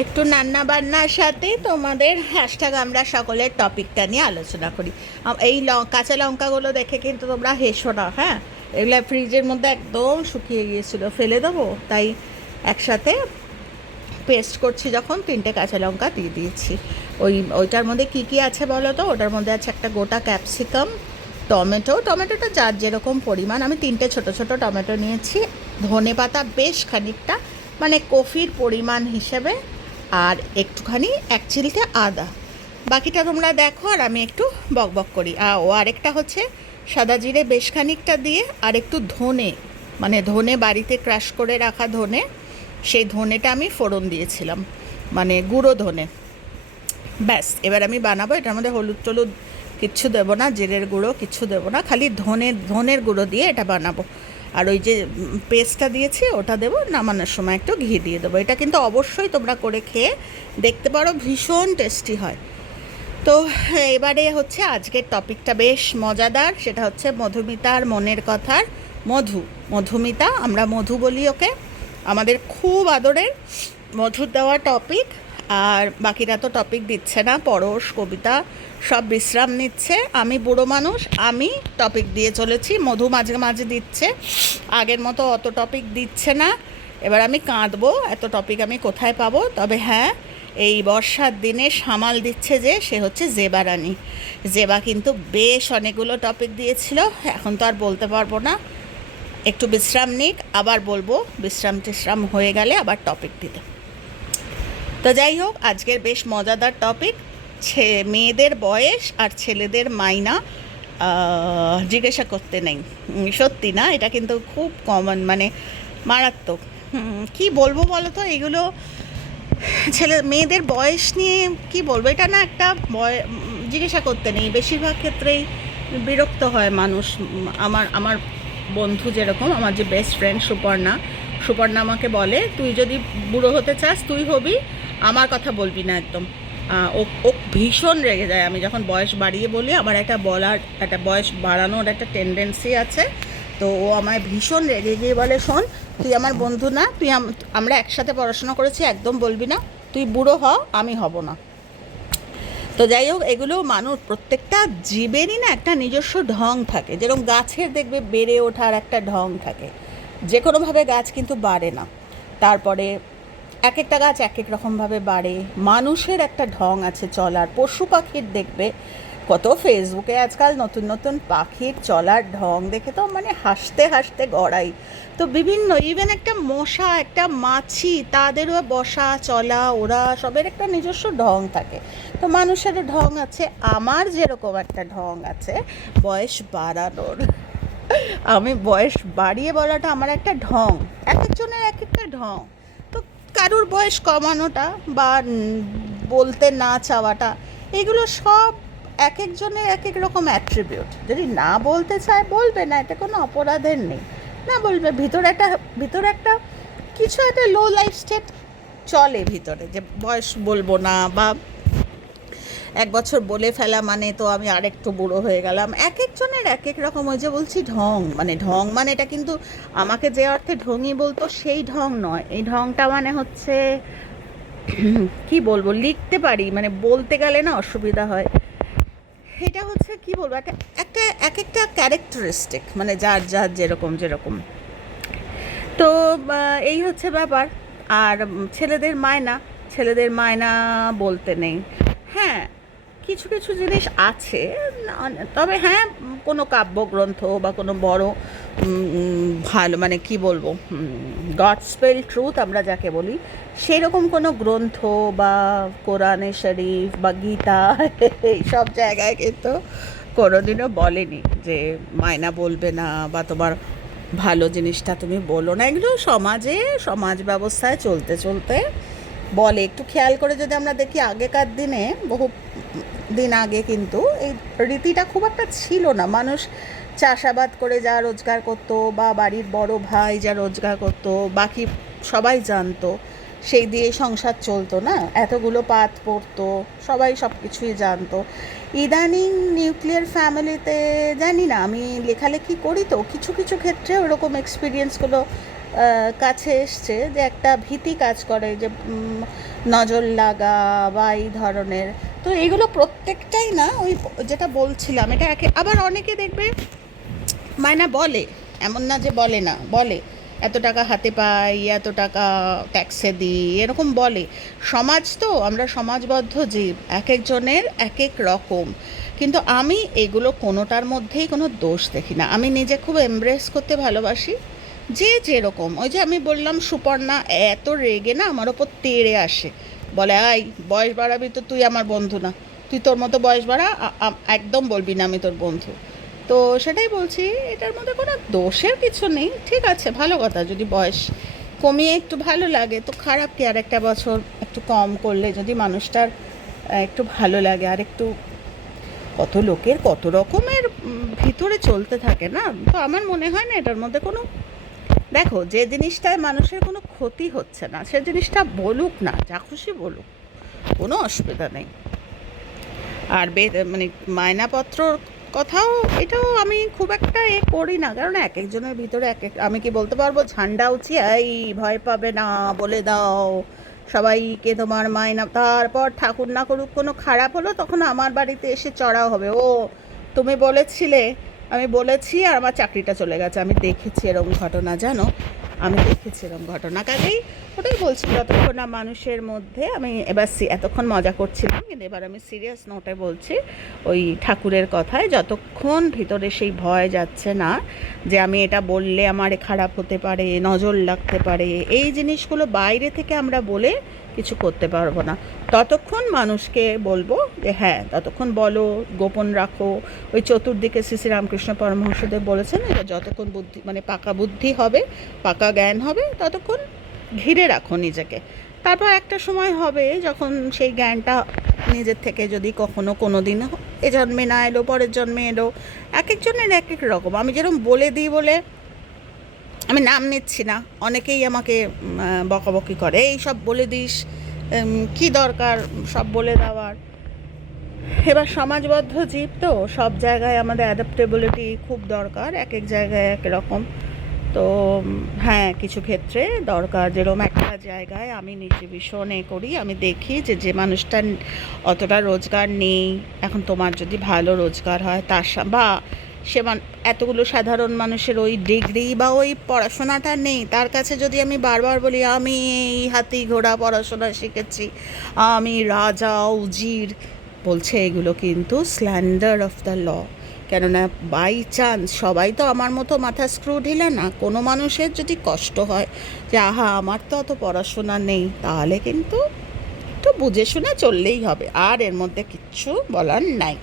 একটু রান্না বান্নার সাথে তোমাদের হ্যাশট্যাগ আমরা সকলের টপিকটা নিয়ে আলোচনা করি। এই কাঁচা লঙ্কাগুলো দেখে কিন্তু তোমরা হেসো না হ্যাঁ? এগুলো ফ্রিজের মধ্যে একদম শুকিয়ে গিয়েছিল, ফেলে দেবো। তাই একসাথে পেস্ট করছি যখন, তিনটে কাঁচা লঙ্কা দিয়ে দিয়েছি। ওই, ওইটার মধ্যে কি কি আছে বলো তো? ওটার মধ্যে আছে একটা গোটা ক্যাপসিকাম টমেটো। টমেটোটা যার যেরকম পরিমাণ, আমি তিনটে ছোট ছোট টমেটো নিয়েছি। ধনে পাতা বেশ খানিকটা মানে কফির পরিমাণ হিসেবে আর একটুখানি এক চিলতে আদা। বাকিটা তোমরা দেখো আর আমি একটু বক বক করি। ও আরেকটা হচ্ছে সাদা জিরে বেশ খানিকটা দিয়ে আর একটু ধনে মানে ধনে বাড়িতে ক্রাশ করে রাখা ধনে, সেই ধনেটা আমি ফোড়ন দিয়েছিলাম মানে গুঁড়ো ধনে। ব্যাস, এবার আমি বানাবো, এটার মধ্যে হলুদ টলুদ কিচ্ছু দেবো না, জিরের গুঁড়ো কিচ্ছু দেবো না, খালি ধনে, ধনের গুঁড়ো দিয়ে এটা বানাবো। আর ওই যে পেস্টটা দিয়েছি, ওটা দেবো, নামানোর সময় একটু ঘি দিয়ে দেবো। এটা কিন্তু অবশ্যই তোমরা করে খেয়ে দেখতে পারো, ভীষণ টেস্টি হয়। তো এবারে হচ্ছে আজকের টপিকটা বেশ মজাদার, সেটা হচ্ছে মধুমিতার মনের কথার মধু। মধুমিতা, আমরা মধু বলি ওকে। আমাদের খুব আদরের মধুর দেওয়া টপিক আর বাকিরা তো টপিক দিচ্ছে না, পরশ, কবিতা, সব বিশ্রাম নিচ্ছে। আমি বুড়ো মানুষ, আমি টপিক দিয়ে চলেছি। মধু মাঝে মাঝে দিচ্ছে, আগের মতো অত টপিক দিচ্ছে না। এবার আমি কাঁদবো, এত টপিক আমি কোথায় পাবো? তবে হ্যাঁ এই বর্ষার দিনে সামাল দিচ্ছে যে, সে হচ্ছে জেবা রানী। জেবা কিন্তু বেশ অনেকগুলো টপিক দিয়েছিল, এখন তো আর বলতে পারব না। একটু বিশ্রাম নিক, আবার বলব বিশ্রাম টিশ্রাম হয়ে গেলে আবার টপিক দিতে। তো যাই হোক, আজকের বেশ মজাদার টপিক ছে, মেয়েদের বয়স আর ছেলেদের মাইনা জিজ্ঞাসা করতে নেই। সত্যি না, এটা কিন্তু খুব কমন মানে মারাত্মক। কি বলব বলো তো এগুলো ছেলে, মেয়েদের বয়স নিয়ে কি বলব, এটা না একটা বয়, জিজ্ঞাসা করতে নেই। বেশিরভাগ ক্ষেত্রেই বিরক্ত হয় মানুষ। আমার আমার বন্ধু যেরকম, আমার যে বেস্ট ফ্রেন্ড সুপর্ণা সুপর্ণা আমাকে বলে, তুই যদি বুড়ো হতে চাস, তুই হবি আমার কথা বলবি না একদম। ও ও ভীষণ রেগে যায়। আমি যখন বয়স বাড়িয়ে বলি, আমার একটা বলার, একটা বয়স বাড়ানোর একটা টেন্ডেন্সি আছে। তো ও আমায় ভীষণ রেগে গিয়ে বলে, শোন, তুই আমার বন্ধু না, তুই আমরা একসাথে পড়াশোনা করেছি, একদম বলবি না। তুই বুড়ো হ, আমি হব না। তো যাই হোক, এগুলো মানুষ প্রত্যেকটা জীবেরই না একটা নিজস্ব ঢং থাকে। যেরকম গাছের দেখবে বেড়ে ওঠার একটা ঢং থাকে। যে কোনোভাবে গাছ কিন্তু বাড়ে না। তারপরে এক একটা গাছ এক এক রকমভাবে বাড়ে। মানুষের একটা ঢং আছে চলার। পশু পাখির দেখবে কত ফেসবুকে আজকাল নতুন নতুন পাখির চলার ঢং দেখে তো মানে হাসতে হাসতে গড়াই। তো বিভিন্ন ইভেন একটা মশা, একটা মাছি, তাদেরও বসা, চলা ওরা সবের একটা নিজস্ব ঢং থাকে। তো মানুষেরও ঢং আছে, আমার যেরকম একটা ঢং আছে, বয়স বাড়ানোর। আমি বয়স বাড়িয়ে বলাটা আমার একটা ঢং। এক একজনের এক একটা ঢং। কারুর বয়স কমানোটা বা বলতে না চাওয়াটা, এগুলো সব এক একজনের এক এক রকম অ্যাট্রিবিউট যদি না বলতে চায়, বলবে না, এটা কোনো অপরাধের নেই। না বলবে, ভিতরে একটা ভিতরে একটা কিছু একটা লো লাইফ স্টেট চলে ভিতরে, যে বয়স বলব না বা এক বছর বলে ফেলা মানে তো আমি আরেকটু বুড়ো হয়ে গেলাম। এক একজনের এক এক রকম ওই যে বলছি ঢং মানে ঢং মানে এটা কিন্তু আমাকে যে অর্থে ঢঙই বলতো সেই ঢং নয়। এই ঢংটা মানে হচ্ছে, কি বলব, লিখতে পারি মানে বলতে গেলে না অসুবিধা হয়। এটা হচ্ছে কি বলব, একটা একটা, এক একটা ক্যারেক্টারিস্টিক মানে যার যার যেরকম যেরকম। তো এই হচ্ছে ব্যাপার। আর ছেলেদের মায়না ছেলেদের মায়না বলতে নেই। হ্যাঁ কিছু কিছু জিনিস আছে তবে হ্যাঁ কোনো কাব্যগ্রন্থ বা কোনো বড় ভালো মানে কি বলব গড স্পেল ট্রুথ আমরা যাকে বলি, সেরকম কোনো গ্রন্থ বা কোরআনে শরীফ বা গীতা এইসব জায়গায় কিন্তু কোনোদিনও বলেনি যে মায়না বলবে না বা তোমার ভালো জিনিসটা তুমি বলো না। এগুলো সমাজে, সমাজ ব্যবস্থায় চলতে চলতে বলে। একটু খেয়াল করে যদি আমরা দেখি, আগেকার দিনে বহু দিন আগে কিন্তু এই রীতিটা খুব একটা ছিল না। মানুষ চাষাবাদ করে যা রোজগার করতো বা বাড়ির বড় ভাই যা রোজগার করতো, বাকি সবাই জানতো, সেই দিয়ে সংসার চলতো না। এতগুলো পাত পড়তো, সবাই সব কিছুই জানতো। ইদানিং নিউক্লিয়ার ফ্যামিলিতে, জানি না, আমি লেখালেখি করি তো, কিছু কিছু ক্ষেত্রে ওরকম এক্সপিরিয়েন্সগুলো কাছে এসছে যে একটা ভীতি কাজ করে যে নজর লাগা বা এই ধরনের। তো এইগুলো প্রত্যেকটাই না, ওই যেটা বলছিলাম, এটা একে, আবার অনেকে দেখবে মায়না বলে, এমন না যে বলে না, বলে, এত টাকা হাতে পাই, এত টাকা ট্যাক্সে দিই, এরকম বলে। সমাজ তো, আমরা সমাজবদ্ধ জীব, এক একজনের এক এক রকম। কিন্তু আমি এগুলো কোনোটার মধ্যেই কোনো দোষ দেখি না। আমি নিজে খুব এমব্রেস করতে ভালোবাসি। যে যেরকম, ওই যে আমি বললাম সুপর্ণা এত রেগে না আমার ওপর তেড়ে আসে। বলে, আই, বয়স বাড়াবি তো তুই আমার বন্ধু না। তুই তোর মতো বয়স বাড়া একদম বলবি না আমি তোর বন্ধু। তো সেটাই বলছি, এটার মধ্যে কোনো দোষের কিছু নেই। ঠিক আছে, ভালো কথা। যদি বয়স কমিয়ে একটু ভালো লাগে, তো খারাপ কি? আর একটা বছর একটু কম করলে যদি মানুষটার একটু ভালো লাগে। আর একটু কত লোকের কত রকমের ভিতরে চলতে থাকে না? তো আমার মনে হয় না এটার মধ্যে কোনো দেখো, যে জিনিসটায় মানুষের কোনো ক্ষতি হচ্ছে না, সে জিনিসটা বলুক না, যা খুশি বলুক, কোনো অসুবিধা নেই। আর মানে মায়নাপত্রর কথাও এটাও আমি খুব একটা এ করি না, কারণ এক একজনের ভিতরে এক এক, আমি কি বলতে পারব? ঝান্ডা উঁচি এই, ভয় পাবে না, বলে দাও, সবাইকে তোমার মায়না তারপর ঠাকুর না করুক, কোনো খারাপ হলো, তখন আমার বাড়িতে এসে চড়াও হবে। ও, তুমি বলেছিলে আমি বলেছি আর আমার চাকরিটা চলে গেছে। আমি দেখেছি এরকম ঘটনা, জানো? আমি দেখেছি এরকম ঘটনা। কাজেই ওটাই বলছি, যতক্ষণ না মানুষের মধ্যে আমি এবার এতক্ষণ মজা করছিলাম, কিন্তু এবার আমি সিরিয়াস নোটে বলছি, ওই ঠাকুরের কথায়, যতক্ষণ ভিতরে সেই ভয় যাচ্ছে না, যে আমি এটা বললে আমার খারাপ হতে পারে, নজর লাগতে পারে, এই জিনিসগুলো বাইরে থেকে আমরা বলে কিছু করতে পারব না। ততক্ষণ মানুষকে বলব যে হ্যাঁ ততক্ষণ বলো, গোপন রাখো। ওই চতুর্দিকে শ্রী শ্রী রামকৃষ্ণ পরমহংসদেব বলেছেন যতক্ষণ বুদ্ধি মানে পাকা বুদ্ধি হবে, পাকা জ্ঞান হবে, ততক্ষণ ঘিরে রাখো নিজেকে। তারপর একটা সময় হবে যখন সেই জ্ঞানটা নিজের থেকে যদি কখনো কোনো দিন এ জন্মে না এলো, পরের জন্মে এলো এক একজনের এক এক রকম। আমি যেরকম বলে দিই বলে আমি নাম নিচ্ছি না, অনেকেই আমাকে বকাবকি করে, এই সব বলে দিস কি দরকার সব বলে দেওয়ার? এবার সমাজবদ্ধ জীব তো সব জায়গায় আমাদের অ্যাডাপ্টেবিলিটি খুব দরকার এক এক জায়গায় এক রকম। তো হ্যাঁ কিছু ক্ষেত্রে দরকার। যেরকম একটা জায়গায় আমি নিজে ভীষণ এ করি, আমি দেখি যে যে মানুষটা অতটা রোজগার নেই, এখন তোমার যদি ভালো রোজগার হয়, তার বা সে এতগুলো সাধারণ মানুষের ওই ডিগ্রি বা ওই পড়াশোনাটা নেই, তার কাছে যদি আমি বারবার বলি, আমি এই হাতি ঘোড়া পড়াশোনা শিখেছি, আমি রাজা, উজির, বলছে এগুলো কিন্তু স্ল্যান্ডার অফ দ্য ল কেননা বাই চান্স সবাই তো আমার মতো মাথা স্ক্রু ঢিলে না। কোনো মানুষের যদি কষ্ট হয় যে, আহা, আমার তো অত পড়াশোনা নেই, তাহলে কিন্তু একটু বুঝে শুনে চললেই হবে। আর এর মধ্যে কিচ্ছু বলার নাই।